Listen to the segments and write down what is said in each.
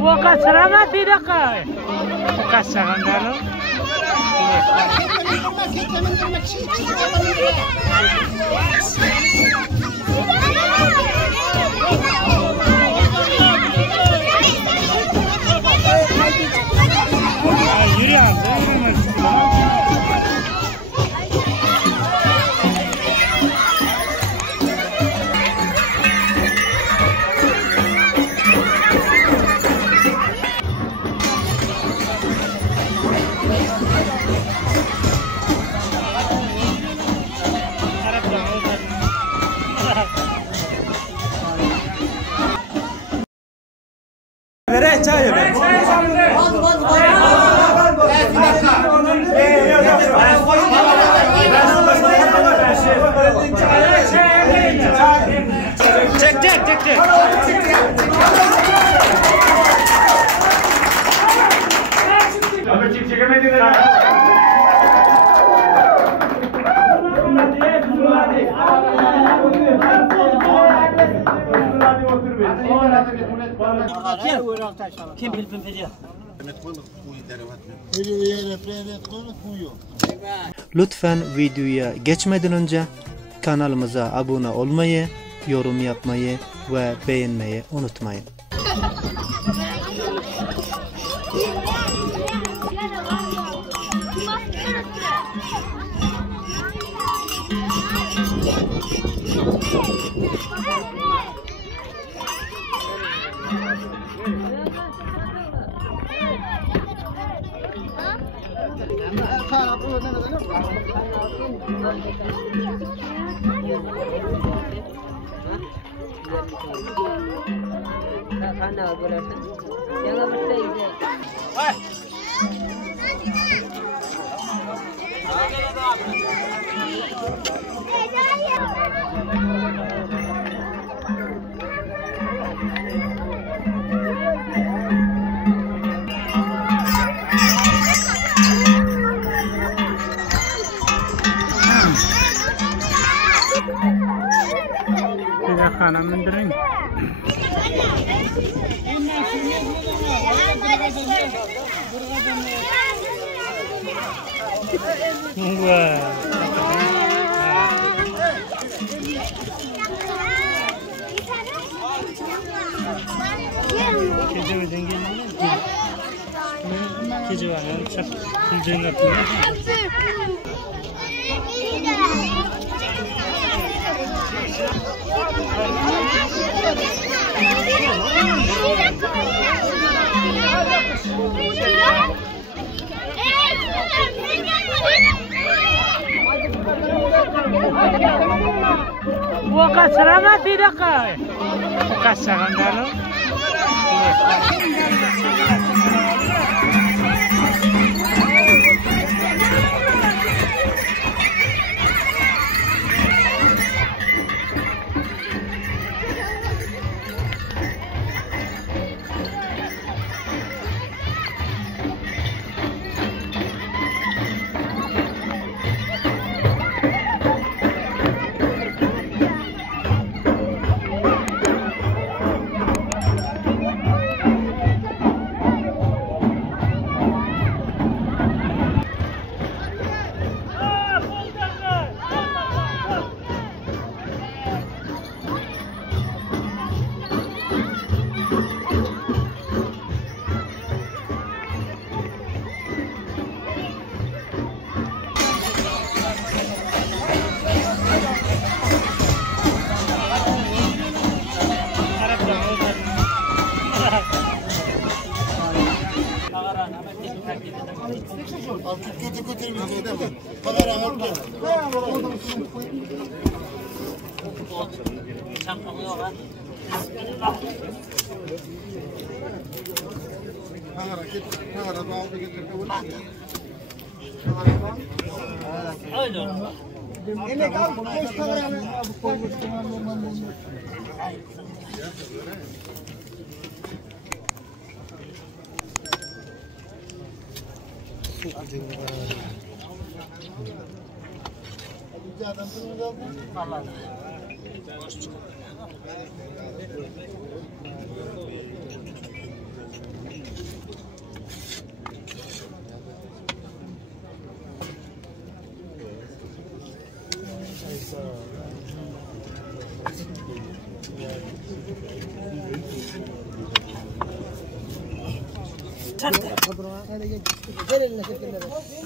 وكسر ما tidak وكسر dalam Cek. Lütfen videoya geçmeden önce kanalımıza abone olmayı, yorum yapmayı ve beğenmeyi unutmayın. खाना मंदिर وكسر ما tidak وكسر dalam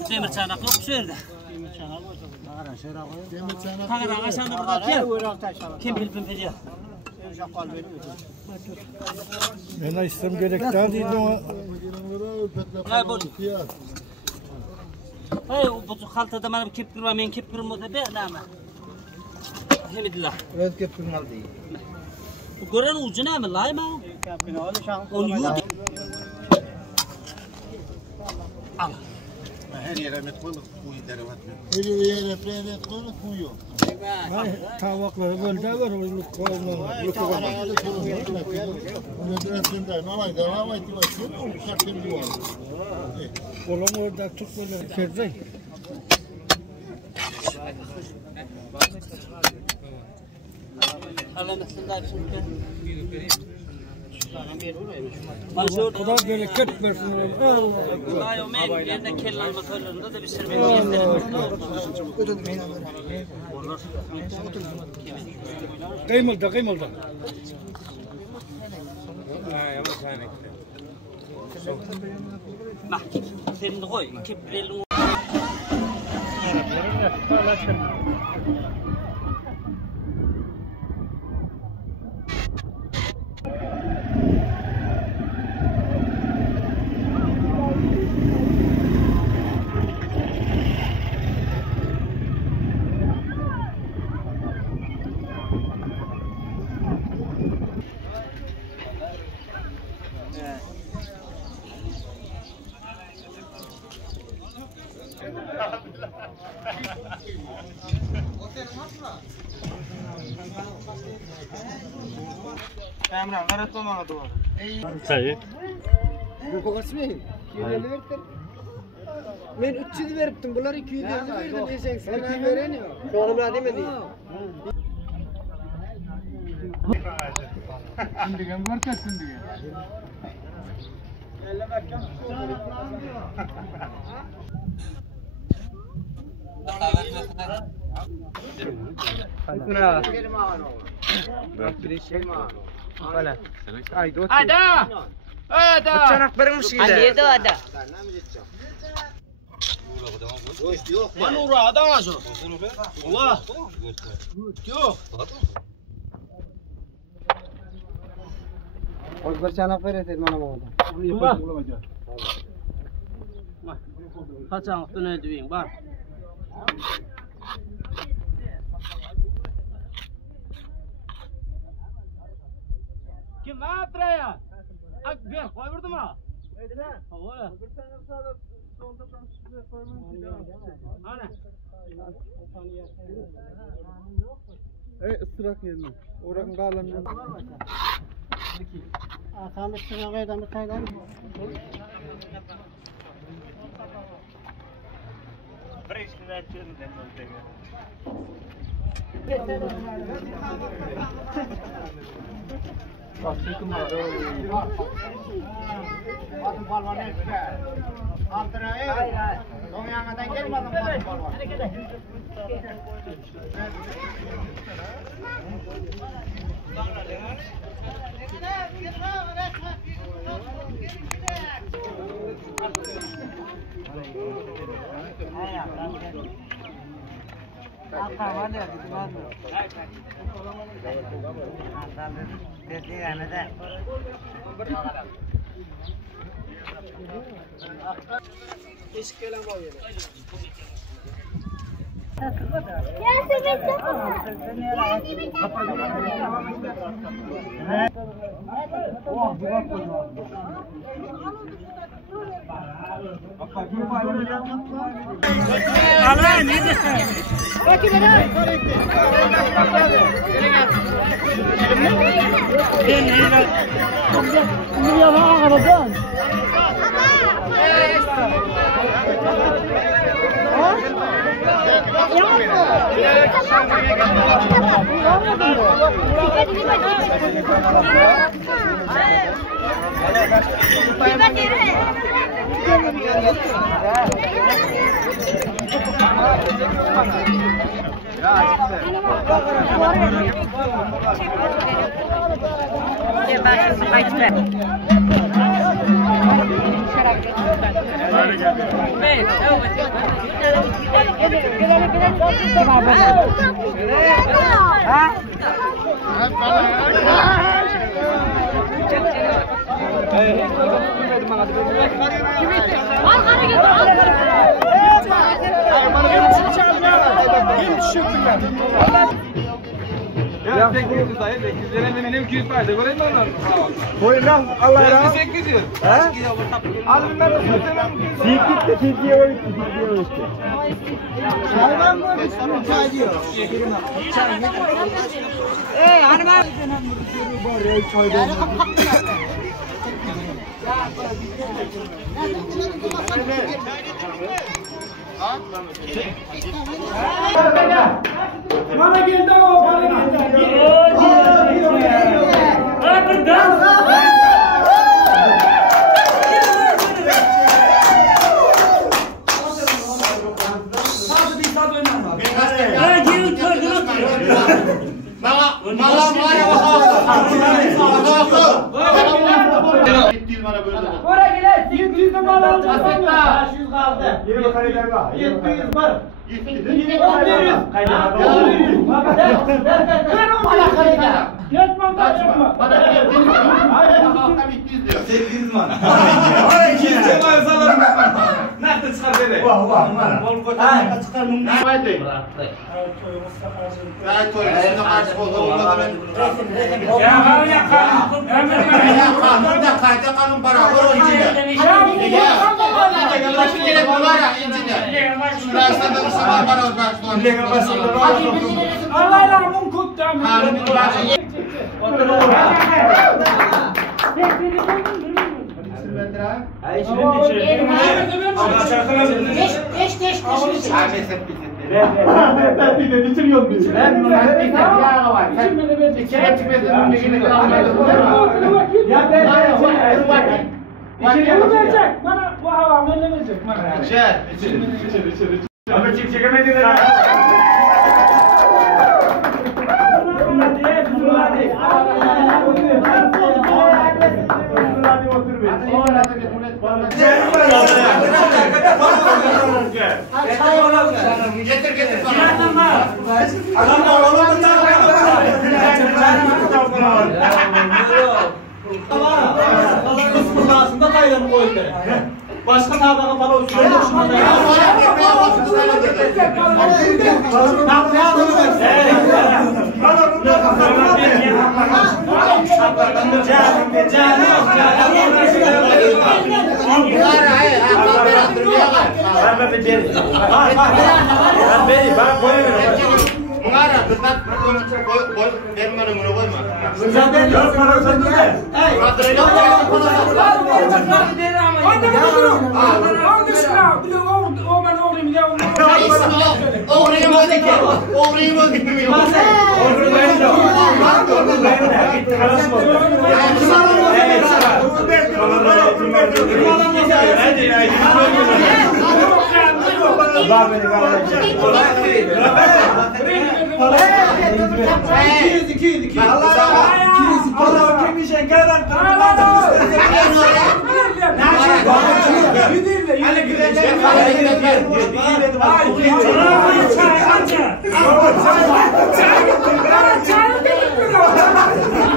Demir çanak yok şu yerde. Tağır aşağıda burada kim bilpim pediyor. Ben istem gerekler değil ama. Ne bu? Hey bu haltada benim kip kırma men kip kırma da be nama. Hamdulillah. Evet kepin aldı. Bu gören ucuna mı lay mı? On yudi. Al. Her yere metkolluk kuyu deravat. Her yere metkolluk kuyu. Tavakları böyle var onu koyma. Lukuvar. Bunu dressinde nalay devam etti başın. Şartın diyor. Oğlum orada tut böyle kezey. Allah nasıllar şimdi? O da böyle ket versin. Allah yomen yerine kellen motorlarında da bir sürü yerleri. Kıymalda. Bak senin de koy. Kiplerin Emre, öğretmen bana duvar. Sayı. Bu kasmı? 250 verdim. Ben 300 verdim. Bunlar 250 verdim. Neyse sen veren ya. Şu an bana demedi. Şimdi gel vartasın diye. Ada. Çanak vermiş gibi. Ali ada. Manura adam aşağı. Allah. Yok. Bir çanak veresin bana orada. Kaçan üstüne düğün bak. Kim ne yaptı ya? Akber koy vurdu mu? Evet. Oğlum. Ana. Isırak yerine. Oranın bağlanıyor. Tam üstüne koydan bir tane. Allah ne de? Ya Ya 800 dayı 800 lira benim 200 fayda göreyim mi onları? Koyun lan Allah razı olsun. 800. He? Al bunları da söylesene. Tilkiye var işte. Hayvan var işte. Çay diyor. Hani ben. Bana geldi ama bana geldi. Oraya gel. 700 de mal alacağız. 500 kaldı. 20 kare var. 700 var. 700. Ver o mala kayda. Yetmem da yapma. Hayır, hafta bitti diyor. 800 man. Oraya gideceğim abi sana. Nerede çıkar beni? Vah. Ha çıkar mı? Haydi. Ya toyumuzda karşı oldu. Olmadı ben. Ya Kanun da kayda kanun para. O incine. Başı gerek var ya incine. Şurasında da sabah para olacak. Allah'la mun kuttam. Kanun bir başı. Bitiriyorum bizi. İçeri verecek. Bana bu hava verecek. İçeri. Ama kim çekemedi de. Getir. Kısmındasında kaylanı koydu. Başka tabağa para uçuyor. Mengara, tetap biar mana mula koy mah.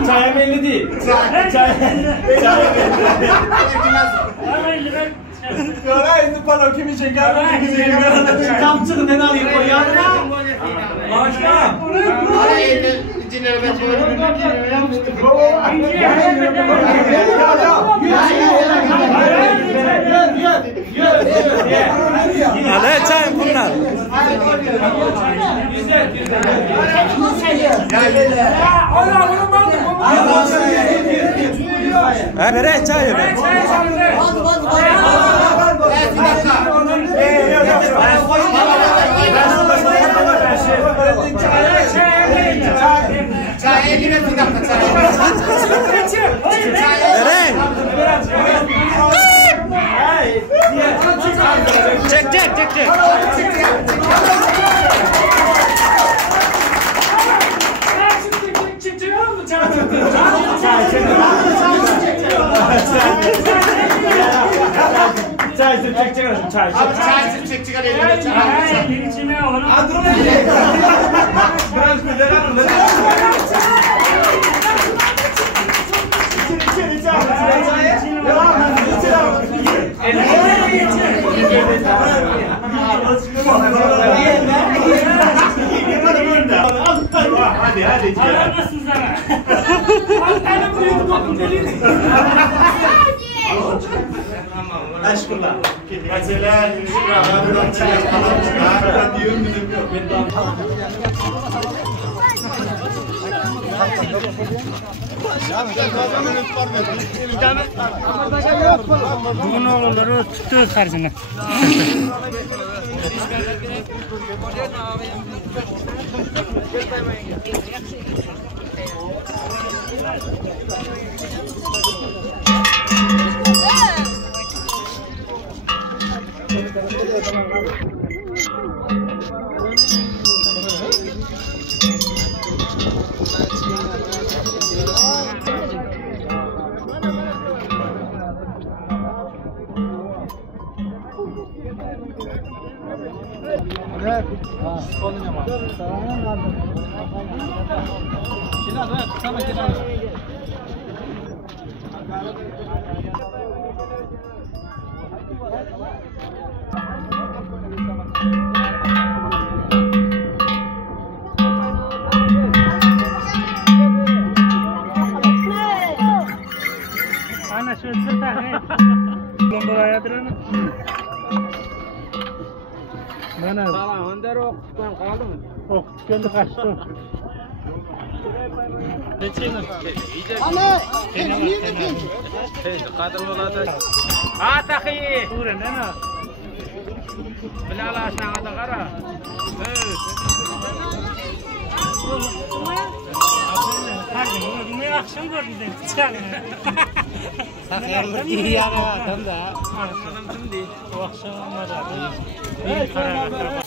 Çay belli değil. Göreyim bana kimi çeker tam çıkın ne alayım o yanına. Başla. Ne çay bunlar? Nereye çay ver? Bugün oğulları tuttu karşına. Ana şu tane. Bomba yatırın. Mana? Tamam, önder okutkan kaldı mı? Okutkan da kaçtı. Neçeyim? Ana, niye gittin? Kadir oladı. Ha takiyi. Uğran ana. Bilal aşağıda kara. Pardon, bunu akşam gördüm de çıkarım. Sakarlık iyi yani adam da. O akşam olmadı. Bir karar